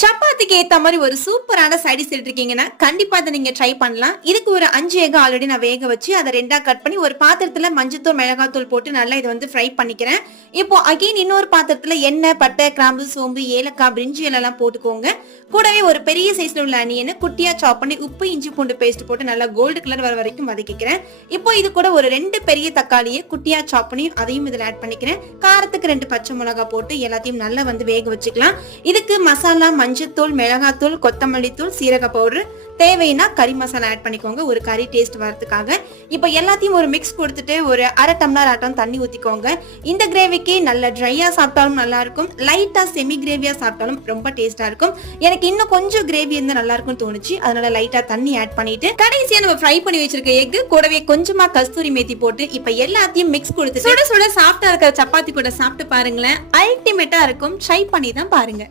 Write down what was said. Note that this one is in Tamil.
சப்பாத்திக்கு ஏத்த மாதிரி ஒரு சூப்பரான சைட் டிஷ் இருக்கீங்கன்னா கண்டிப்பா அதை நீங்க ட்ரை பண்ணலாம். இதுக்கு ஒரு 5 எக் ஆல்ரெடி நான் வேக வச்சு அதை ரெண்டா கட் பண்ணி ஒரு பாத்திரத்துல மஞ்சத்தூள் மிளகாத்தூள் போட்டு நல்லா இதை வந்து ஃப்ரை பண்ணிக்கிறேன். இப்போ அகைன் இன்னொரு பாத்திரத்துல எண்ணெய், பட்டை, கிராம்பு, சோம்பு, ஏலக்காய், பிரிஞ்சி எல்லாம் போட்டுக்கோங்க. கூடவே ஒரு பெரிய சைஸ்ல உள்ள அனியனை குட்டியா சாப் பண்ணி உப்பு, இஞ்சி பூண்டு பேஸ்ட் போட்டு நல்லா கோல்டு கலர் வர வரைக்கும் வதக்கிக்கிறேன். இப்போ இது கூட ஒரு 2 பெரிய தக்காளியை குட்டியா சாப் பண்ணி அதையும் இதுல ஆட் பண்ணிக்கிறேன். காரத்துக்கு 2 பச்சை மிளகாய் போட்டு எல்லாத்தையும் நல்லா வந்து வேக வச்சுக்கலாம். இதுக்கு மசாலா மஞ்சத்தூள், மிளகாத்தூள், கொத்தமல்லி தூள், சீரக பவுடர், தேவைன்னா கறி மசாலா ஆட் பண்ணிக்கோங்க ஒரு கறி டேஸ்ட் வரதுக்காக. இப்போ எல்லாத்தையும் ஒரு மிக்ஸ் கொடுத்துட்டு ஒரு அரை டம்ளர் ஆட்டம் தண்ணி ஊத்திக்கோங்க. இந்த கிரேவிக்கு நல்ல ட்ரையா சாப்பிட்டாலும் நல்லா இருக்கும், லைட்டா செமி கிரேவியா சாப்பிட்டாலும் ரொம்ப டேஸ்டா இருக்கும். எனக்கு இன்னும் கொஞ்சம் கிரேவி இருந்தா நல்லா இருக்கும்னு தோணுச்சு, அதனால லைட்டா தண்ணி ஆட் பண்ணிட்டு கடைசியா நம்ம ஃப்ரை பண்ணி வச்சிருக்க எக் கூடவே கொஞ்சமா கஸ்தூரி மேத்தி போட்டு இப்ப எல்லாத்தையும் மிக்ஸ் கொடுத்து சுட சுட சாஃப்டா இருக்கிற சப்பாத்தி கூட சாப்பிட்டு பாருங்களேன். அல்டிமேட்டா இருக்கும். ட்ரை பண்ணி தான் பாருங்க.